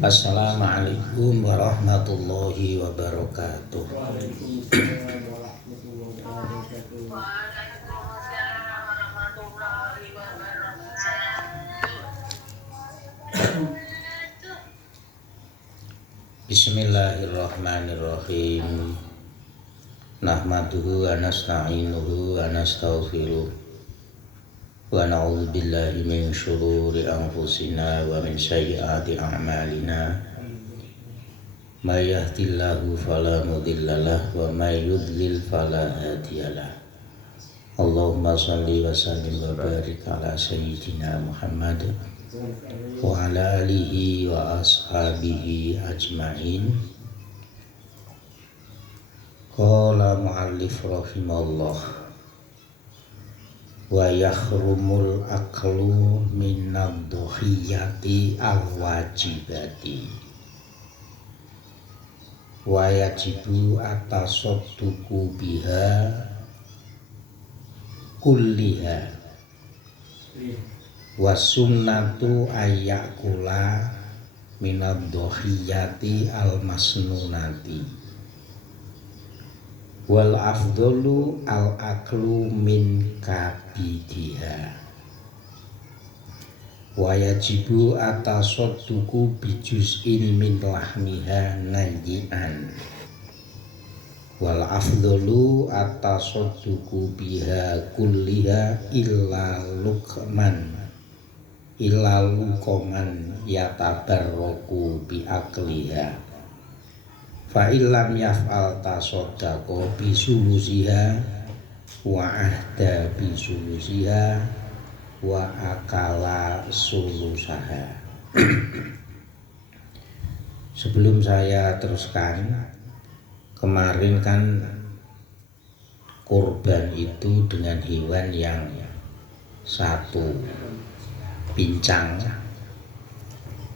Assalamualaikum warahmatullahi wabarakatuh. Waalaikumsalam warahmatullahi wabarakatuh. Bismillahirrahmanirrahim. Nahmaduhu wa nasta'inuhu wa nastaghfiruh. Wa na'udzu billahi min syururi anfusina wa min sayyiati a'malina. May yahdihillahu fala mudhillalah wa may yudlil fala hadiyalah. Allahumma shalli wa sallim wa barik ala sayyidina Muhammad wa ala alihi wa ashabihi ajma'in. Qala mu'allif rahimahullah wa yakhrumul aklu minad dhuhiyati al-wajibati wa yajibu atasadduqu biha kulliha wa sunnatu ayyakula minad dhuhiyati al-masnunati wal afdalu al aklu min kabidiha wa yajibu atasadduqu bijuz'in min lahmiha nayyi'an wal afdalu atasadduqu biha kulliha illa luqman yatabarraku bi akliha fa illam yaf'al tasaddaqa bi sulusiha wa ahda bi sulusiha wa akala sulusaha. Sebelum saya teruskan, kemarin kan kurban itu dengan hewan yang satu pincang,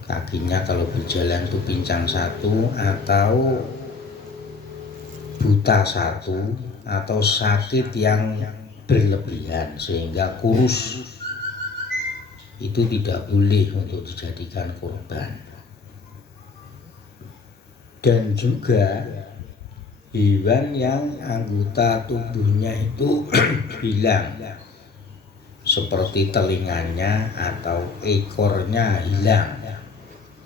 kakinya kalau berjalan itu pincang satu atau buta satu atau sakit yang berlebihan sehingga kurus, itu tidak boleh untuk dijadikan kurban. Dan juga hewan yang anggota tubuhnya itu hilang, seperti telinganya atau ekornya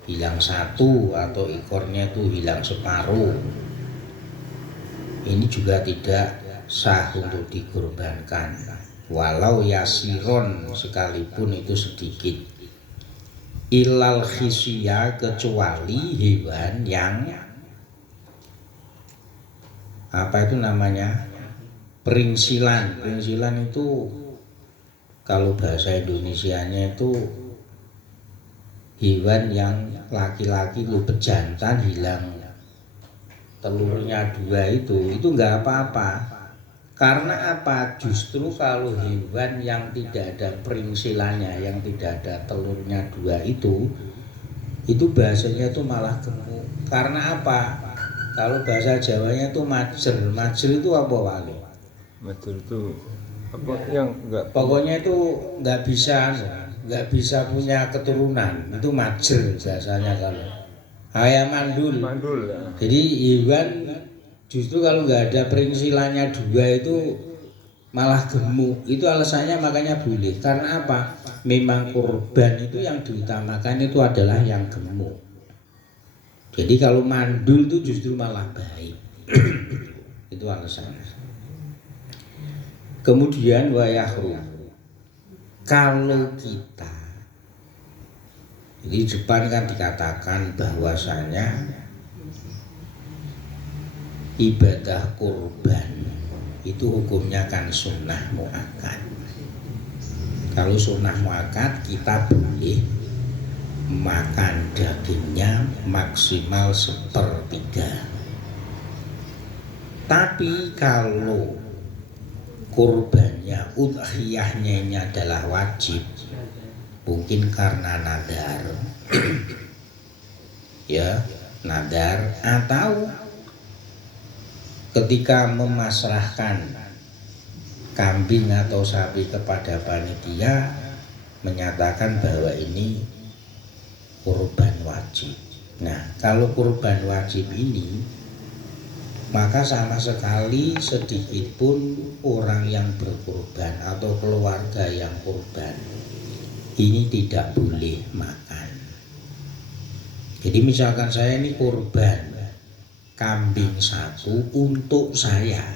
hilang satu atau ekornya itu hilang separuh, ini juga tidak sah untuk dikurbankan walau yasiron, sekalipun itu sedikit. Ilal khisya, kecuali hewan yang apa itu namanya, pringsilan itu kalau bahasa Indonesianya itu hewan yang laki-laki itu pejantan hilang telurnya dua, itu nggak apa-apa. Karena apa? Justru kalau hewan yang tidak ada pringsilannya, yang tidak ada telurnya dua itu bahasanya itu malah gemuk. Karena apa? Kalau bahasa Jawanya itu majer itu apa wali? Majer itu apa yang enggak? Pokoknya itu nggak bisa punya keturunan, itu majer bahasanya. Kalau ayam mandul ya. Jadi hewan justru kalau nggak ada pringsilannya dua itu malah gemuk, itu alasannya makanya boleh. Karena apa? Memang kurban itu yang diutamakan itu adalah yang gemuk. Jadi kalau mandul itu justru malah baik. Itu alasannya. Kemudian wa yahrum, kalau kita, jadi di depan kan dikatakan bahwasanya ibadah kurban itu hukumnya kan sunnah muakkad. Kalau sunnah muakkad kita boleh makan dagingnya maksimal 1/3. Tapi kalau kurbannya, udhiyahnya ini adalah wajib, mungkin karena nadar ya, nadar, atau ketika memasrahkan kambing atau sapi kepada panitia menyatakan bahwa ini kurban wajib. Nah, kalau kurban wajib ini, maka sama sekali sedikit pun orang yang berkurban atau keluarga yang kurban ini tidak boleh makan. Jadi misalkan saya ini kurban kambing 1 untuk saya,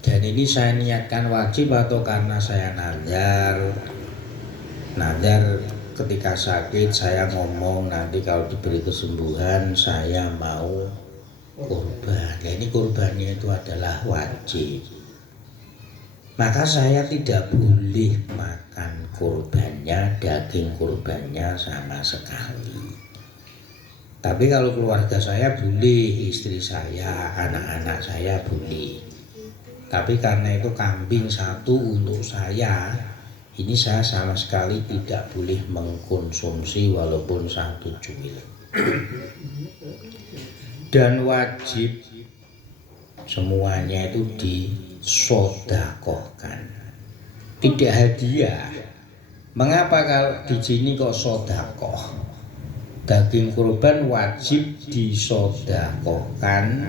dan ini saya niatkan wajib atau karena saya nazar ketika sakit saya ngomong nanti kalau diberi kesembuhan saya mau kurban. Nah, ini kurbannya itu adalah wajib, maka saya tidak boleh makan kurbannya, daging kurbannya sama sekali. Tapi kalau keluarga saya boleh, istri saya, anak-anak saya boleh. Tapi karena itu kambing 1 untuk saya, ini saya sama sekali tidak boleh mengkonsumsi walaupun 1 cuil. Dan wajib semuanya itu disodakohkan, tidak hadiah. Mengapa kalau di sini kok sodakoh? Daging kurban wajib disodakohkan,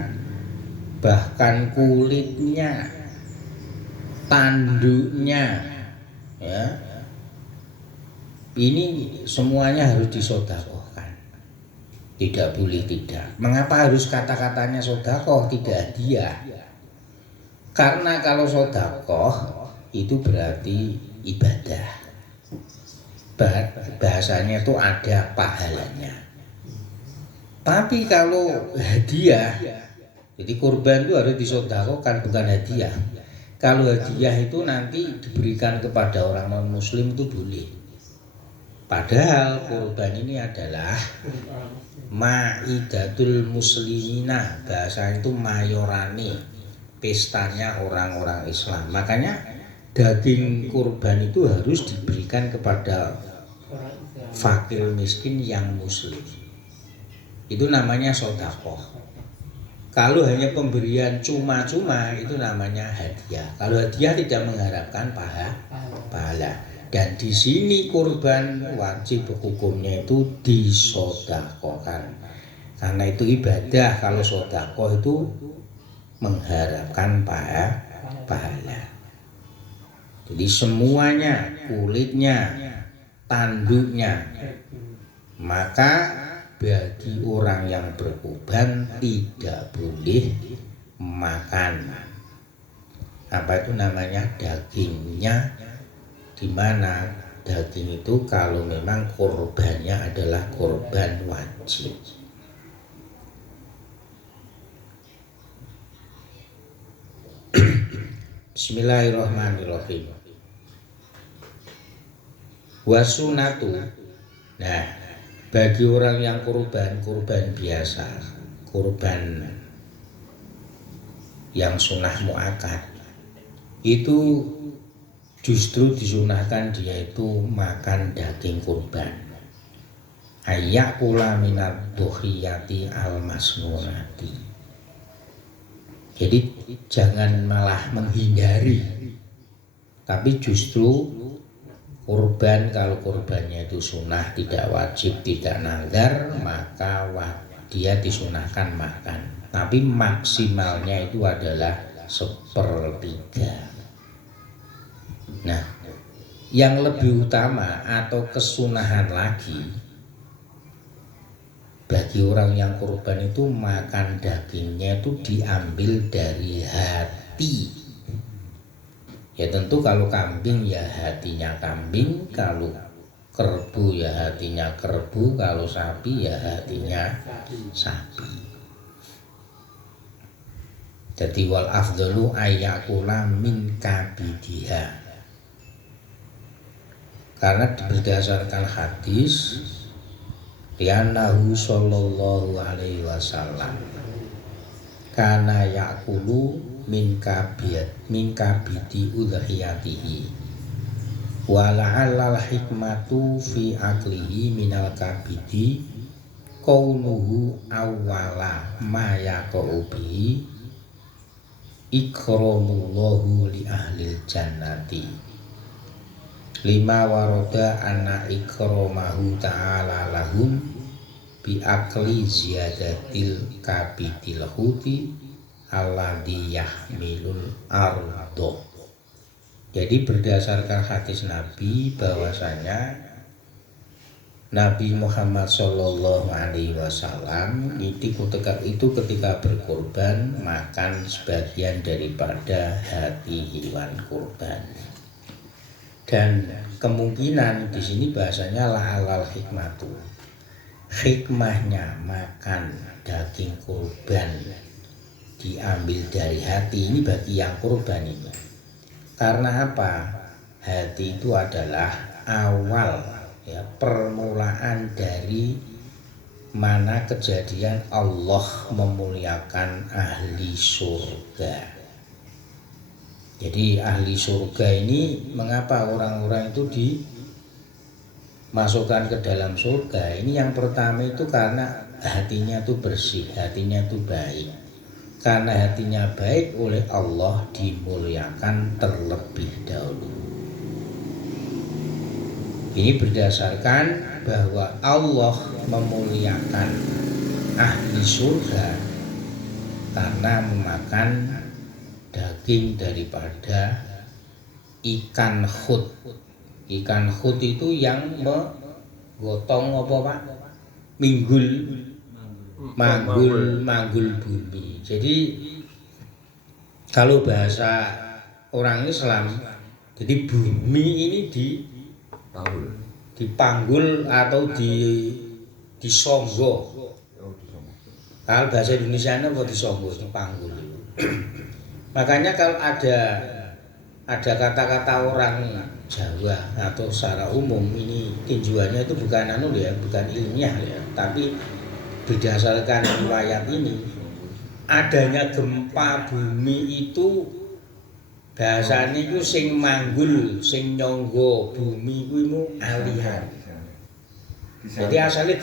bahkan kulitnya, tanduknya, ya, ini semuanya harus disodakohkan, tidak boleh tidak. Mengapa harus kata-katanya sodakoh, tidak hadiah? Karena kalau sodakoh itu berarti ibadah, bahasanya itu ada pahalanya. Tapi kalau hadiah, jadi kurban itu harus disodakohkan, bukan hadiah. Kalau hadiah itu nanti diberikan kepada orang non muslim itu boleh. Padahal kurban ini adalah maidatul muslimina, bahasa itu mayorane, pestanya orang-orang Islam. Makanya daging kurban itu harus diberikan kepada fakir miskin yang muslim. Itu namanya sodakoh. Kalau hanya pemberian cuma-cuma itu namanya hadiah. Kalau hadiah tidak mengharapkan pahala. Dan di sini kurban wajib hukumnya itu disodakohkan. Karena itu ibadah. Kalau sodakoh itu mengharapkan pahala. Jadi semuanya, kulitnya, tanduknya, maka bagi orang yang berkurban tidak boleh makan. Apa itu namanya? Dagingnya. Di mana daging itu kalau memang kurbannya adalah kurban wajib. Bismillahirrahmanirrahim. Wasunatu. Nah, bagi orang yang kurban biasa, kurban yang sunnah muakkad, itu justru disunahkan dia itu makan daging kurban. Ayyakula minad dhuhiyati al-masnunati. Jadi jangan malah menghindari, tapi justru kurban, kalau kurbannya itu sunnah, tidak wajib, tidak nazar, maka dia disunahkan makan. Tapi maksimalnya itu adalah 1/3. Nah, yang lebih utama atau kesunahan lagi bagi orang yang kurban itu makan dagingnya itu diambil dari hati. Ya tentu kalau kambing ya hatinya kambing, kalau kerbu ya hatinya kerbu, kalau sapi ya hatinya sapi. Jadi wal afdalu ayyakula min kabidiha. Karena berdasarkan hadis Lianahu sallallahu alaihi wasallam kana yakulu min kabidi udhiyatihi wa la'allal hikmatu fi aklihi minal kabidi kaunuhu awwala ma yaqa'u bihi ikramullahu li ahlil jannati lima waroda anna ikramahu ta'ala lahum bi akli ziyadatil kabitil huti alladhi yahmilul ardo. Jadi berdasarkan hadis Nabi bahwasanya Nabi Muhammad Shallallahu Alaihi Wasallam itu ketika berkorban makan sebagian daripada hati hewan kurban. Dan kemungkinan di sini bahasanya la'alal hikmatu. Hikmahnya makan daging kurban diambil dari hati ini bagi yang kurban ini. Karena apa? Hati itu adalah awal, ya, permulaan dari mana kejadian Allah memuliakan ahli surga. Jadi ahli surga ini, mengapa orang-orang itu dimasukkan ke dalam surga? Ini yang pertama itu karena hatinya itu bersih, hatinya itu baik. Karena hatinya baik oleh Allah dimuliakan terlebih dahulu. Ini berdasarkan bahwa Allah memuliakan ahli surga karena memakan daging daripada ikan khut. Ikan khut itu yang menggotong apa Pak? Manggul bumi. Jadi kalau bahasa orang Islam, jadi bumi ini dipanggul atau disonggo. Kalau bahasa Indonesia apa disonggo, dipanggul. Makanya kalau ada kata-kata orang Jawa atau secara umum ini tinjuannya itu bukan bukan ilmiah ya, tapi berdasarkan riwayat ini adanya gempa bumi itu bahasanya itu sing manggul, sing nyonggo bumi itu alihan. Jadi asalnya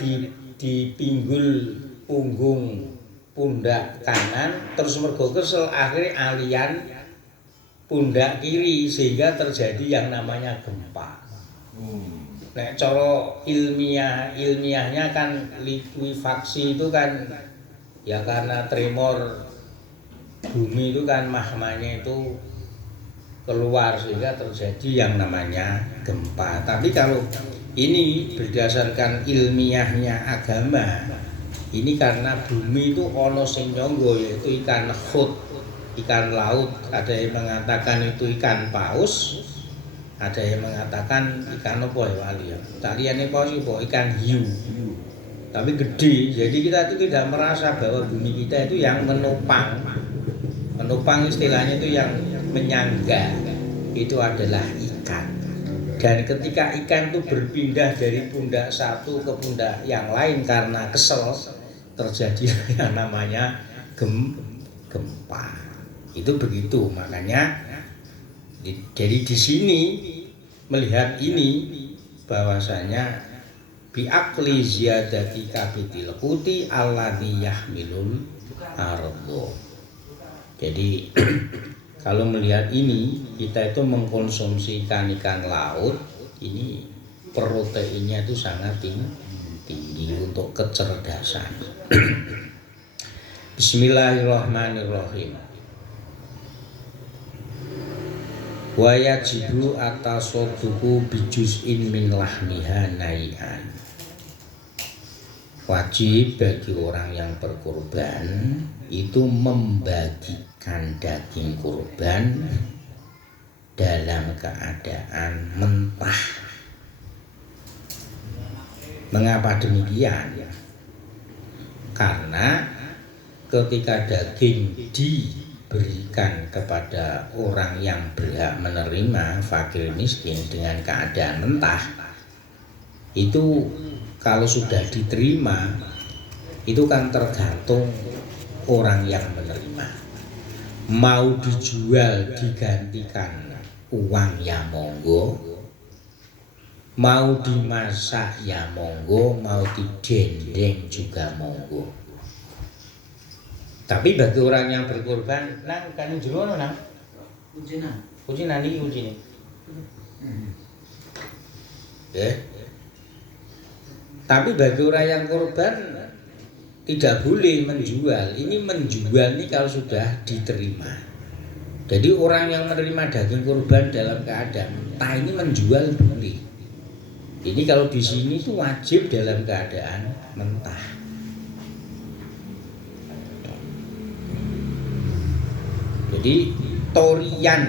di pinggul punggung pundak kanan, terus mergo kesel akhirnya alian pundak kiri sehingga terjadi yang namanya gempa. Nek cara ilmiahnya kan likuifaksi itu kan ya karena tremor bumi itu kan magmanya itu keluar sehingga terjadi yang namanya gempa. Tapi kalau ini berdasarkan ilmiahnya agama, ini karena bumi itu ono sing nyonggo yaitu ikan khut, ikan laut. Ada yang mengatakan itu ikan paus, ada yang mengatakan ikan apa ya wali ya. Taliannya paus itu ikan hiu. Tapi gede. Jadi kita itu tidak merasa bahwa bumi kita itu yang menopang. Menopang istilahnya itu yang menyangga. Itu adalah ikan. Dan ketika ikan itu berpindah dari pundak satu ke pundak yang lain karena kesel, terjadi yang namanya gempa. Itu begitu, makanya jadi di sini melihat ini bahwasanya bi akli ziyadati kabitil kuti alladhi yahmilul ardo. Jadi kalau melihat ini kita itu mengkonsumsi ikan laut ini proteinnya itu sangat tinggi untuk kecerdasan. Bismillahirrahmanirrahim. Wa yajibu atasoduku bijuz'in min lahmiha nai'an. Wajib bagi orang yang berkurban itu membagikan daging kurban dalam keadaan mentah. Mengapa demikian? Karena ketika daging diberikan kepada orang yang berhak menerima, fakir miskin, dengan keadaan mentah, itu kalau sudah diterima itu kan tergantung orang yang menerima. Mau dijual digantikan uang ya monggo, mau dimasak ya monggo, mau didendeng juga monggo. Tapi bagi orang yang berkorban, nang kan jero nang ujinan iki ujine. Tapi bagi orang yang korban tidak boleh menjual. Ini menjual ini kalau sudah diterima. Jadi orang yang menerima daging kurban dalam keadaan mentah ini menjual boleh. Ini kalau di sini itu wajib dalam keadaan mentah. Jadi torian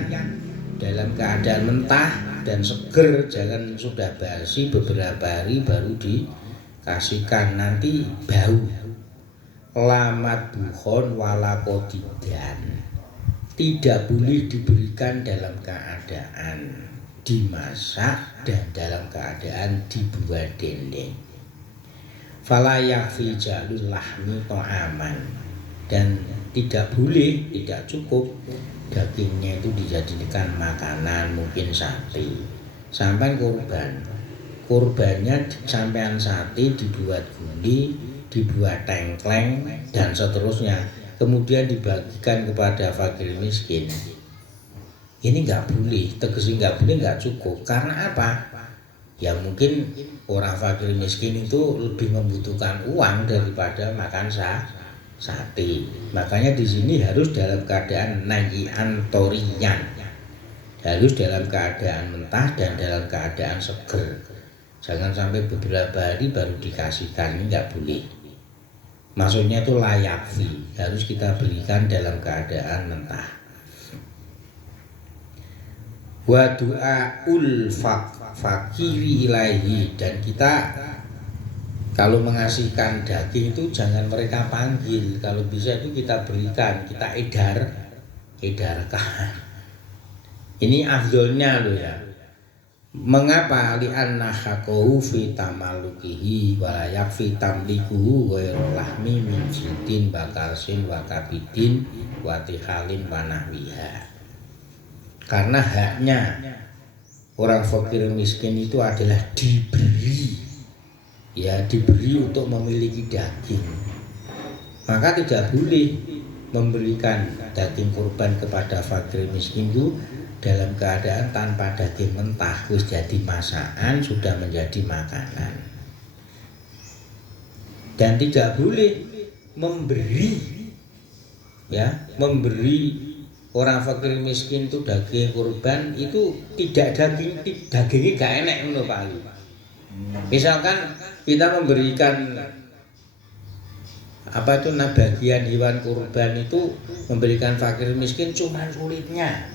dalam keadaan mentah dan seger, jangan sudah basi beberapa hari baru dikasihkan, nanti bau. Lamat buhon walakodidan, tidak boleh diberikan dalam keadaan dimasak dan dalam keadaan dibuat dendeng. Fala yakfi jalul lahmi to'aman, dan tidak boleh, tidak cukup dagingnya itu dijadikan makanan, mungkin sate. Sampai kurbannya sampean sate dibuat gundi, dibuat tengkleng dan seterusnya, kemudian dibagikan kepada fakir miskin. Ini nggak boleh, tegasnya nggak boleh, nggak cukup. Karena apa? Ya mungkin orang fakir miskin itu lebih membutuhkan uang daripada makan sate. Makanya di sini harus dalam keadaan nayian torian, harus dalam keadaan mentah dan dalam keadaan seger. Jangan sampai beberapa hari baru dikasihkan, ini nggak boleh. Maksudnya itu layak harus kita berikan dalam keadaan mentah. Wa du'aul fakiri ilaihi, dan kita kalau mengasihkan daging itu jangan mereka panggil, kalau bisa itu kita berikan, kita edarkan. Ini afdolnya loh ya. Mengapa? Li'anna haqqahu fi tamalukihi wa la yakfi tamlikuhu ghairu lahmi min jildin wa kalsin wa kabidin wa tihalin wa nahwiha. Karena haknya orang fakir miskin itu adalah diberi, ya diberi untuk memiliki daging. Maka tidak boleh memberikan daging kurban kepada fakir miskin itu dalam keadaan tanpa daging mentah, wis jadi masakan, sudah menjadi makanan. Dan tidak boleh memberi, ya memberi orang fakir miskin itu daging kurban itu tidak dagingnya gak enak menurut Pak Ali. Misalkan kita memberikan apa itu bagian hewan kurban itu, memberikan fakir miskin cuman kulitnya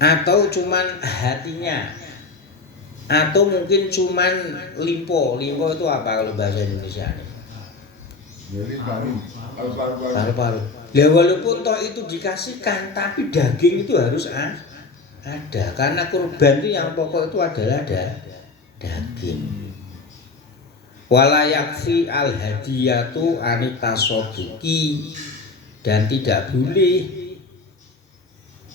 atau cuman hatinya, atau mungkin cuman limpo itu apa kalau bahasa Indonesia? Paru-paru. Ya walaupun toh itu dikasihkan, tapi daging itu harus ada, karena kurban itu yang pokok itu adalah daging. Wala yakfi al hadiyatu anita soduki, dan tidak boleh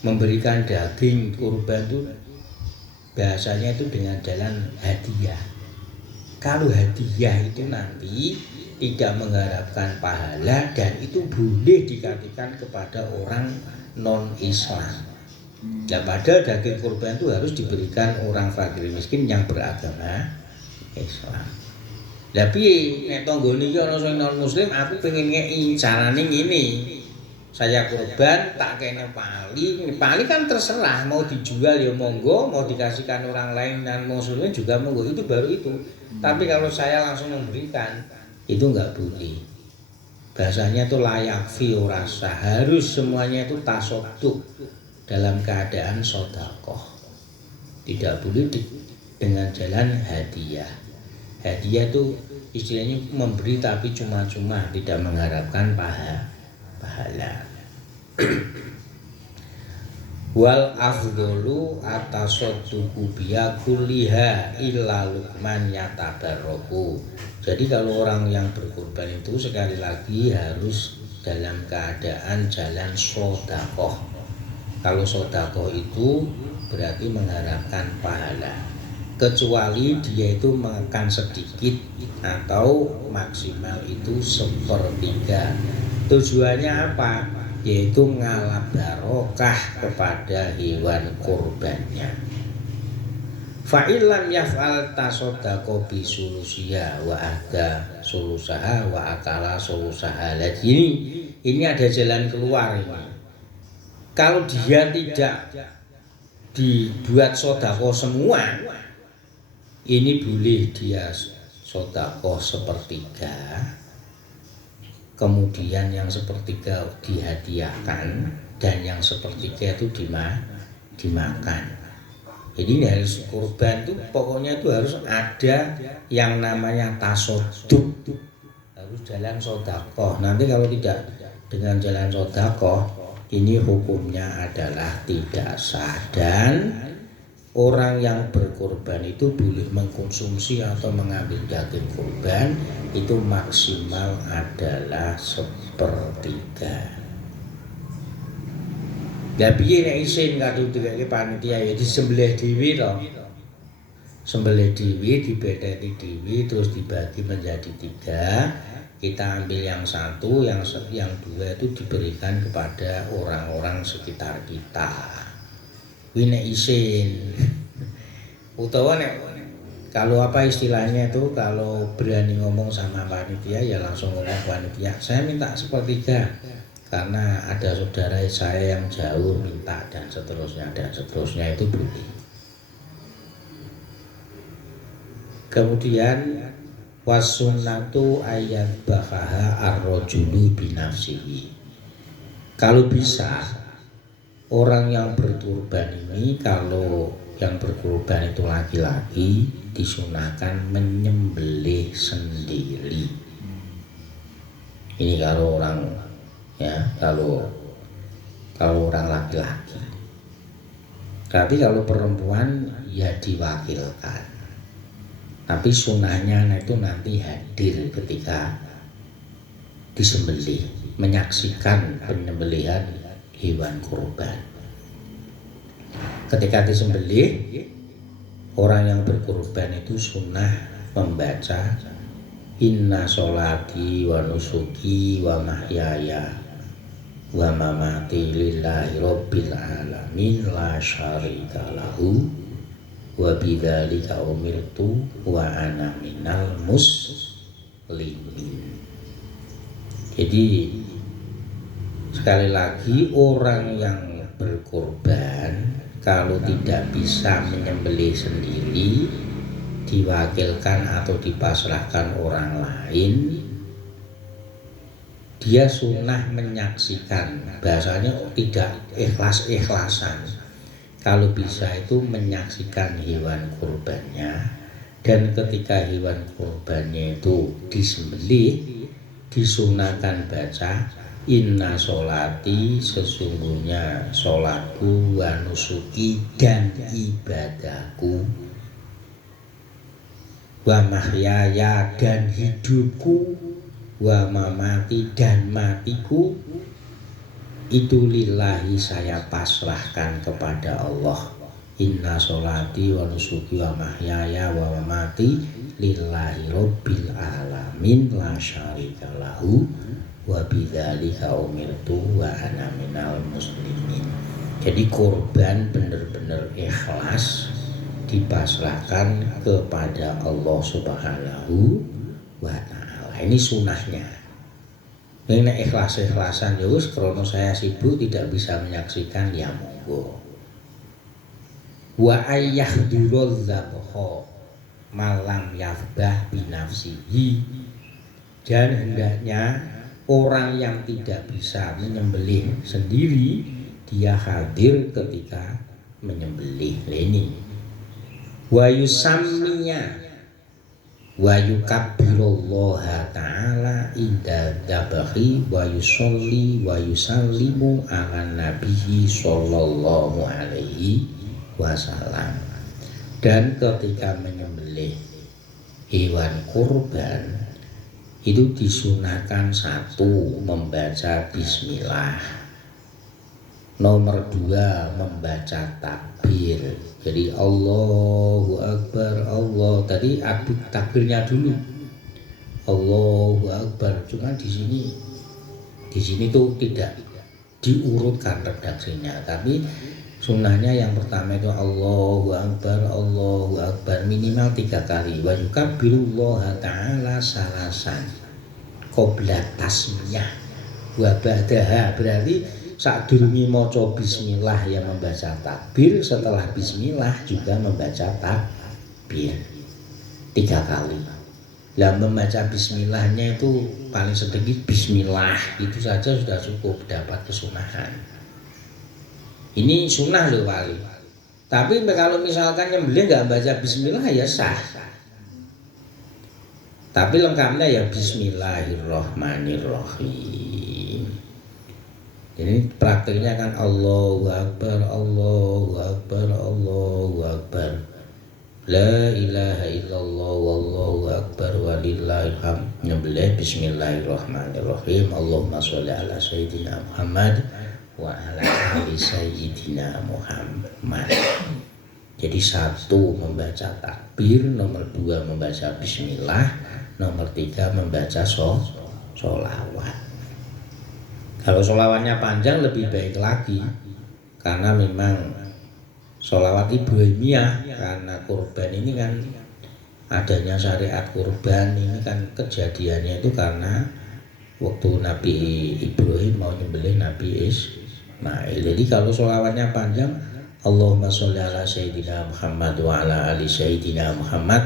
memberikan daging kurban itu bahasanya itu dengan jalan hadiah. Kalau hadiah itu nanti tidak mengharapkan pahala, dan itu boleh dikasihkan kepada orang non-Islam. Ya, padahal daging kurban itu harus diberikan orang fakir miskin yang beragama Islam. Tapi nek tangga niki ana sing non-muslim, aku pengen ngeki carane ngene. Saya kurban tak kene pali kan terserah, mau dijual ya monggo, mau dikasihkan orang lain dan muslimin juga monggo, itu baru itu. Tapi kalau saya langsung memberikan, itu enggak boleh. Bahasanya itu layak fi rasa, harus semuanya itu tasodduk, dalam keadaan sedekah. Tidak boleh dengan jalan hadiah. Hadiah itu istilahnya memberi tapi cuma-cuma, tidak mengharapkan pahala. Wal afdolu atasadduqu biya kulliha illa luqman yatabarraku. Jadi kalau orang yang berkorban itu sekali lagi harus dalam keadaan jalan sedekah. Kalau sedekah itu berarti mengharapkan pahala, kecuali dia itu makan sedikit atau maksimal itu 1/3. Tujuannya apa? Yaitu ngalap barokah kepada hewan kurbannya. fa illam yaf'al tasaddaqa bi sulusiha wa ahda sulusaha wa akala sulusaha. Ini ada jalan keluar ini. Kalau dia tidak dibuat sedekah semua, ini boleh dia sedekah sepertiga, kemudian yang sepertiga dihadiahkan dan yang sepertiga itu dimakan. Jadi ini harus kurban itu pokoknya itu harus ada yang namanya tasodduk, harus jalan sedekah. Nanti kalau tidak dengan jalan sedekah, ini hukumnya adalah tidak sah. Dan orang yang berkorban itu boleh mengkonsumsi atau mengambil daging kurban itu maksimal adalah sepertiga. Ya piye nek isin kadung dikake panitia ya disembelih dhewe to. Sembelih dhewe, dibedani dhewe terus dibagi menjadi 3. Kita ambil yang 1, yang 2 itu diberikan kepada orang-orang sekitar kita. Kuwi nek isin. Utawa nek kalau apa istilahnya itu kalau berani ngomong sama panitia ya langsung ngomong panitia, saya minta sepertiga. Karena ada saudara saya yang jauh minta dan seterusnya itu boleh. Kemudian wasunnatu ayat bahaha ar-rajulu binafsihi. Kalau bisa orang yang berkurban ini, kalau yang berkurban itu laki-laki, disunahkan menyembelih sendiri. Ini kalau orang kalau orang laki-laki. Tapi kalau perempuan ya diwakilkan. Tapi sunahnya itu nanti hadir ketika disembelih, menyaksikan penyembelihan hewan kurban. Ketika disembelih, orang yang berkurban itu sunnah membaca inna sholati wa nusuki wa mahyaya wa mamati lillahi rabbil alamin la syarika lahu wa bidzalika umirtu wa ana minal muslimin. Jadi sekali lagi orang yang berkorban kalau tidak bisa menyembelih sendiri, diwakilkan atau dipasrahkan orang lain, dia sunnah menyaksikan, bahasanya tidak ikhlas-ikhlasan. Kalau bisa itu menyaksikan hewan kurbannya, dan ketika hewan kurbannya itu disembelih, disunahkan baca inna sholati, sesungguhnya sholatku, wa nusuki, dan ibadahku, wa mahyaya, dan hidupku, wa mamati, dan matiku, itu lillahi, saya pasrahkan kepada Allah. Inna sholati wa nusuki wa mahyaya wa mamati lillahi rabbil alamin la syarika lahu wa bidzalika umirtu wa ana minal muslimin. Jadi korban benar-benar ikhlas, dipasrahkan kepada Allah Subhanahu wa ta'ala. Ini sunahnya. Ini ikhlas-ikhlasan ya wis krono saya sibuk tidak bisa menyaksikan ya monggo. Wa ayyahdurul dzabha malam yafbah binafsihi, dan hendaknya orang yang tidak bisa menyembelih sendiri dia hadir ketika menyembelih ini. Wa yusammiya wa yukabbirullaha ta'ala inda dzabhi wa yusolli wa yusallimu ala nabiyyi sallallahu alaihi wasallam. Dan ketika menyembelih hewan kurban itu disunahkan 1 membaca bismillah, nomor 2 membaca takbir. Jadi Allahu Akbar, Allah tadi takbirnya dulu Allahu Akbar. Cuma di sini tuh tidak diurutkan redaksinya, tapi Sunnahnya yang pertama itu Allahu Akbar minimal 3 kali. Wa yukabbirullaha ta'ala salasan qabla tasmiyah wa ba'daha, berarti sadurunge maca bismillah ya membaca takbir, setelah bismillah juga membaca takbir 3 kali. Lah membaca bismillahnya itu paling sedikit bismillah itu saja sudah cukup dapat kesunahan. Ini sunnah loh wali. Tapi kalau misalkan nyembelih nggak baca bismillah ya sah. Tapi lengkapnya ya bismillahirrahmanirrahim. Jadi praktiknya kan Allahu Akbar, Allahu Akbar, Allahu Akbar. La ilaha illallah wallahu akbar walillahil hamd. Nyembelih bismillahirrahmanirrahim. Allahumma sholli ala sayyidina Muhammad wa ala ali sayyidina Muhammad. Jadi 1 membaca takbir, nomor 2 membaca bismillah, nomor 3 membaca sholawat. Kalau sholawatnya panjang lebih baik lagi, karena memang sholawat Ibrahimiyah, karena kurban ini kan adanya syariat kurban ini kan kejadiannya itu karena waktu Nabi Ibrahim mau nyembelih Nabi Ismail. Jadi kalau sholawatnya panjang, Allahumma sholli ala sayyidina Muhammad wa ala ali sayyidina Muhammad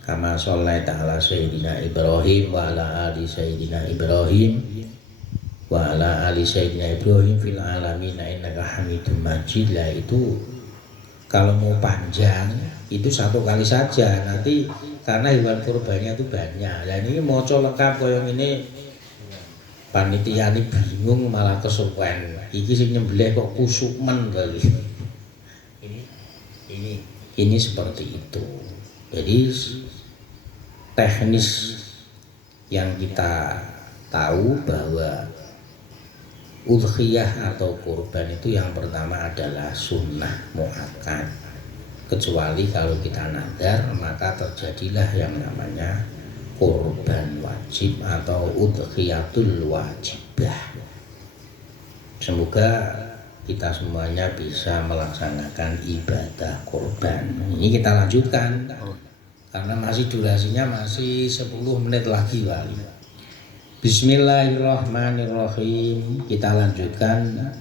kama shollaita ala sayyidina Ibrahim wa ala ali sayyidina Ibrahim wa ala ali sayyidina Ibrahim fil alamin innaka Hamidum Majid. Lah itu kalau mau panjang itu 1 kali saja, nanti karena hewan kurbannya itu banyak. Dan ini moco lengkap koyong ini panitia ini bingung malah kesuwen. Iki sing nyembelih kok kusumen kali. Ini seperti itu. Jadi teknis yang kita tahu bahwa udhiyah atau kurban itu yang pertama adalah sunnah muakkad, kecuali kalau kita nadar maka terjadilah yang namanya kurban wajib atau udhiyatul wajibah. Semoga kita semuanya bisa melaksanakan ibadah kurban. Ini kita lanjutkan karena masih durasinya masih 10 menit lagi wali. Bismillahirrahmanirrahim. Kita lanjutkan.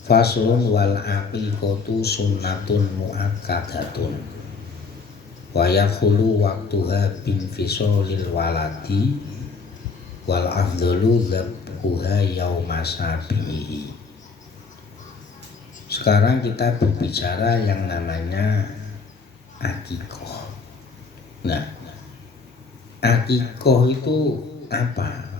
Faslun wal aqiqatu sunnatun muakkadatun wa yakhulu waqtuha bin fisolil waladi wal afdalu dzabhuha yauma sabihi. Sekarang kita berbicara yang namanya akikoh. Nah, akikoh itu apa?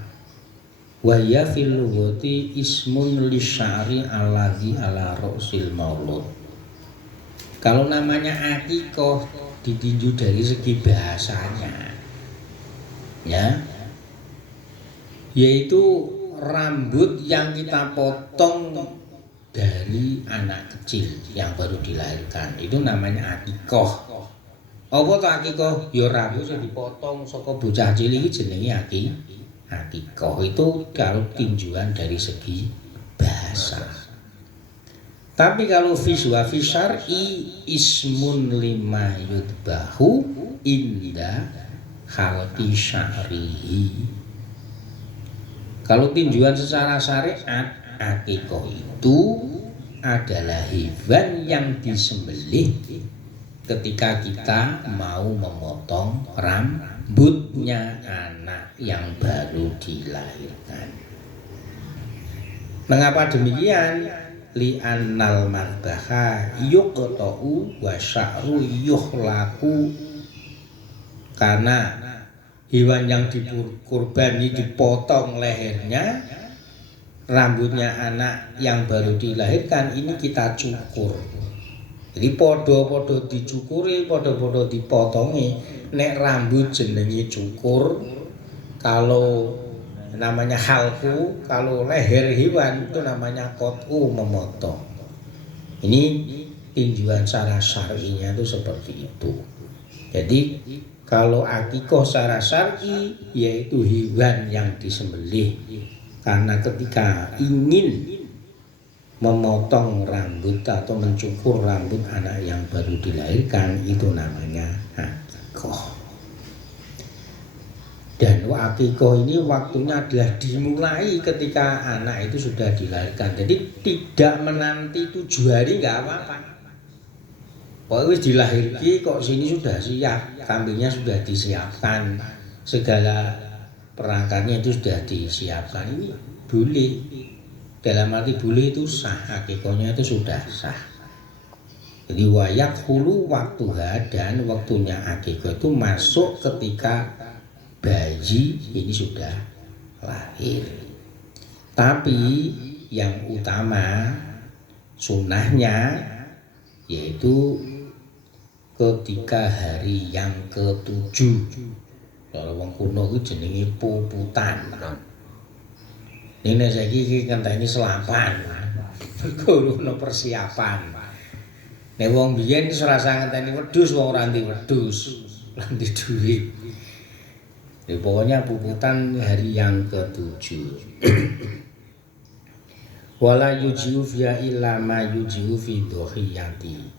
Wahya fil lughati ismun lisya'ri alladhi ala ra'sil maulud. Kalau namanya akikoh ditinjau dari segi bahasanya, ya, yaitu rambut yang kita potong dari anak kecil yang baru dilahirkan, itu namanya akikoh. Apa tuh akikoh? Ya rambut yang dipotong saka bocah cilik jenenge akikoh. Itu kalau tinjuan dari segi bahasa. Tapi kalau fiswa fisyar'i ismun lima yudbahu inda khalqi sya'rihi. Kalau tinjuan secara syariat, akikoh itu adalah hewan yang disembelih ketika kita mau memotong rambutnya anak yang baru dilahirkan. Mengapa demikian? Li'annal madbaha yuqta'u wa sya'ru yuhlaku. Karena hewan yang dikurban ini dipotong lehernya, rambutnya anak yang baru dilahirkan ini kita cukur. Jadi podo-podo dicukuri, podo-podo dipotongi. Nek rambut jenenge cukur, kalau namanya halku, kalau leher hewan itu namanya qot'u, memotong. Ini tinjuan secara syar'inya itu seperti itu. Jadi kalau akikoh secara syar'i yaitu hewan yang disembelih karena ketika ingin memotong rambut atau mencukur rambut anak yang baru dilahirkan itu namanya akikoh. Dan akikoh ini waktunya adalah dimulai ketika anak itu sudah dilahirkan. Jadi tidak menanti 7 hari nggak apa-apa. Pokoknya dilahirkan kok sini sudah siap, kambingnya sudah disiapkan, segala perangkatnya itu sudah disiapkan, ini boleh. Dalam arti boleh itu sah, akikohnya itu sudah sah. Jadi wayak hulu waktuha, dan waktunya akikoh itu masuk ketika bayi ini sudah lahir. Tapi yang utama sunnahnya yaitu ketika hari yang ke-7. Kalau wong kuno itu jenenge puputan. Ini saiki ngenteni selapan. Mergo ono persiapan. Nek wong biyen wis rasa ngenteni wedhus, wong ora ndek wedhus, ora ndek duit. Jadi pokoknya puputan hari yang ke-7. Wala yujiu fiya illa ma yujiu fi dhuhiyati.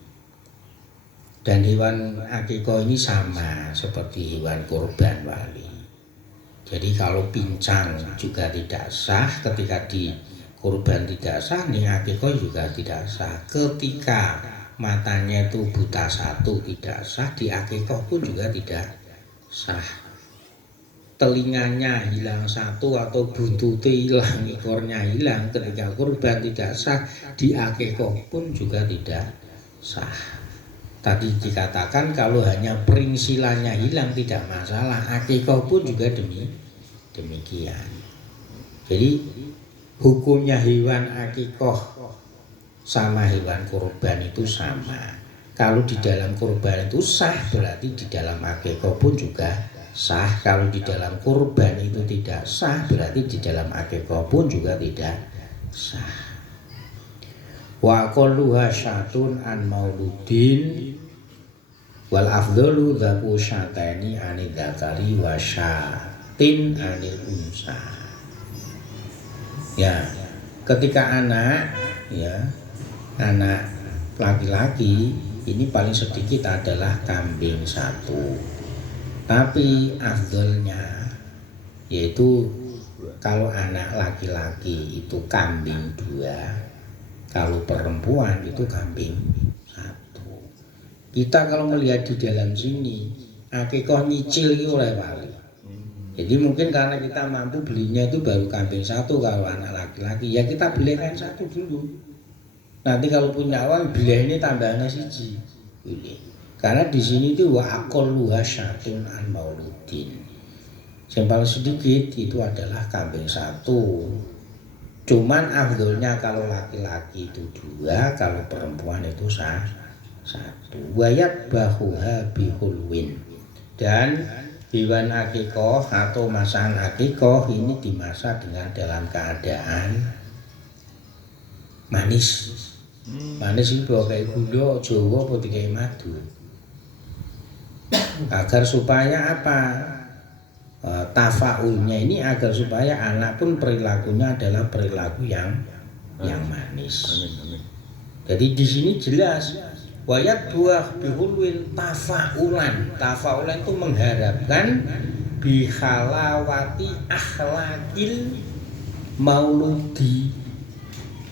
Dan hewan akikoh ini sama seperti hewan kurban wali. Jadi kalau pincang juga tidak sah, ketika di kurban tidak sah, nih akikoh juga tidak sah. Ketika matanya itu buta satu tidak sah, di akikoh pun juga tidak sah. Telinganya hilang satu atau buntutnya hilang, ekornya hilang, ketika kurban tidak sah, di akikoh pun juga tidak sah. Tadi dikatakan kalau hanya peringsilannya hilang tidak masalah, akikoh pun juga demikian. Jadi hukumnya hewan akikoh sama hewan kurban itu sama. Kalau di dalam kurban itu sah, berarti di dalam akikoh pun juga sah. Kalau di dalam kurban itu tidak sah, berarti di dalam akikoh pun juga tidak sah. Wa aqalluha syatun an mauludin wal afdalu dzaku syatani anil dzakari wa syatin anil unsa. Ya, ketika anak laki-laki ini paling sedikit adalah kambing 1. Tapi afdalnya yaitu kalau anak laki-laki itu kambing 2. Kalau perempuan itu kambing 1. Kita kalau melihat di dalam sini, akikoh nyicil itu oleh wali. Jadi mungkin karena kita mampu belinya itu baru kambing 1 kalau anak laki-laki, ya kita belikan 1 dulu. Nanti kalau punya uang beli ini tambahannya 1. Ini. Karena di sini itu wa aqalluha syatun an mauludin. Yang paling sedikit itu adalah kambing 1. Cuman afdolnya kalau laki-laki itu 2, kalau perempuan itu 1. Wayat bahuha bihulwin. Dan hewan akikoh atau masakan akikoh ini dimasak dengan dalam keadaan manis. Manis itu kayak gula Jawa atau kayak madu. Agar supaya apa? Tafaulnya ini agar supaya anak pun perilakunya adalah perilaku yang manis. Amin. Jadi di sini jelas wayat buah bihulwin tafaulan. Tafaulan itu mengharapkan bihalawati akhlakil mauludi.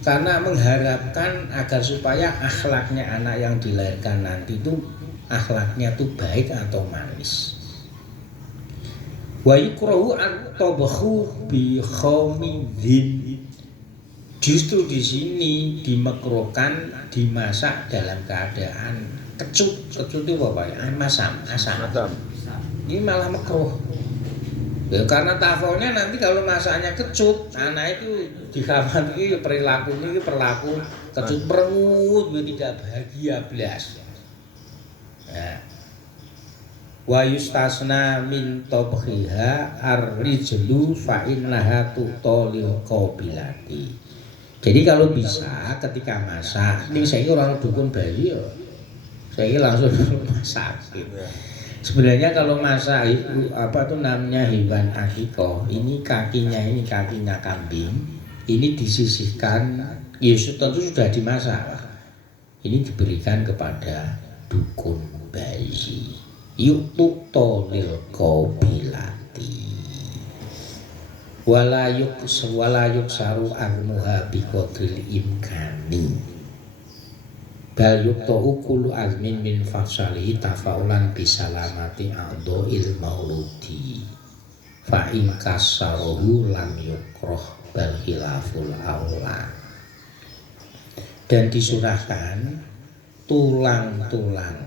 Karena mengharapkan agar supaya akhlaknya anak yang dilahirkan nanti itu akhlaknya itu baik atau manis. Wa yukrahu at-tabkhu bi khamidin. Justru di sini dimakruhkan dimasak dalam keadaan kecut. Kecut itu apa ya? Asam. Ini malah makruh. Ya, karena tafaulnya nanti kalau masaknya kecut, anak itu dikhawatirkan perilakunya perilaku kecut merengut, tidak bahagia belas. Nah. Wa yustasna min tabkhiha ar-rijlu fa innaha tutalil qabilati. Jadi kalau bisa ketika masak, ini saya orang dukun bayi ya. Saya langsung masak gitu. Sebenarnya kalau masak apa tuh namanya hewan akikoh, ini kakinya kambing ini disisihkan, ya tentu sudah dimasak. Ini diberikan kepada dukun bayi. Yuk tutolil qabilati. Walayuk saru agmuha biqadril imkani. Bal yuqta'u kullu azmin min fasalihi tafaulan bisalamati a'dha'il mauludi. Fa in kasarahu lam yukrah bal khilaful aula. Dan disurahkan tulang-tulang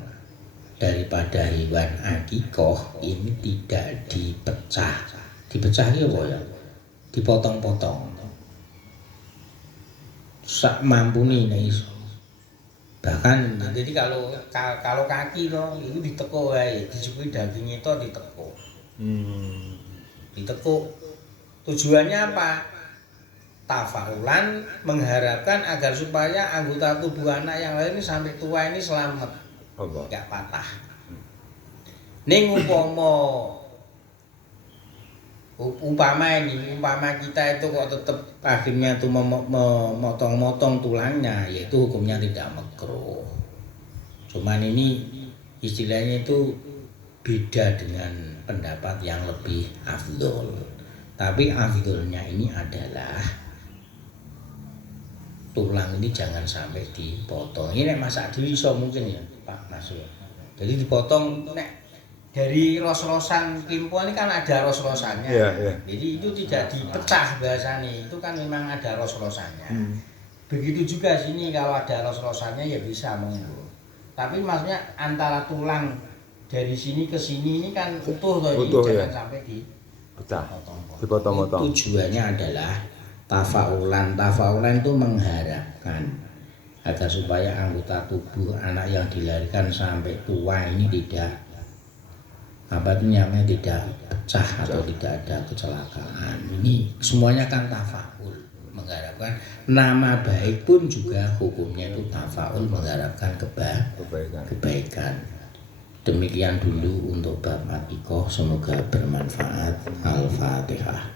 daripada hewan akikoh ini tidak dipecah. Dipecah ya apa ya? Dipotong-potong. Sak mampuni nek iso. Bahkan jadi kalau kaki toh itu diteko wae, dijupui daging itu diteko. Ditekuk. Tujuannya apa? Tafaulan mengharapkan agar supaya anggota tubuh anak yang lain ini sampai tua ini selamat, enggak patah. Ning umpama kita itu kok tetap akhirnya tuh memotong-motong tulangnya, yaitu hukumnya tidak makruh. Cuman ini istilahnya itu beda dengan pendapat yang lebih afdol. Tapi afdolnya ini adalah tulang ini jangan sampai dipotong. Ini nek masak dhewe iso mungkin ya, Pak Mas. Jadi dipotong nek dari ros-rosan kimpo ini kan ada ros-rosannya. Jadi itu tidak dipecah bahasanya. Itu kan memang ada ros-rosannya. Begitu juga sini kalau ada ros-rosannya ya bisa monggo. Tapi maksudnya antara tulang dari sini ke sini ini kan utuh toh, ini jangan sampai dipotong-potong. Tujuannya adalah tafaulan. Tafaulan itu mengharapkan agar supaya anggota tubuh anak yang dilahirkan sampai tua ini tidak tidak pecah atau tidak ada kecelakaan. Ini semuanya kan tafaul, mengharapkan nama baik pun juga hukumnya itu tafaul, mengharapkan kebaikan. Demikian dulu untuk bab akikoh, semoga bermanfaat. Al-Fatihah.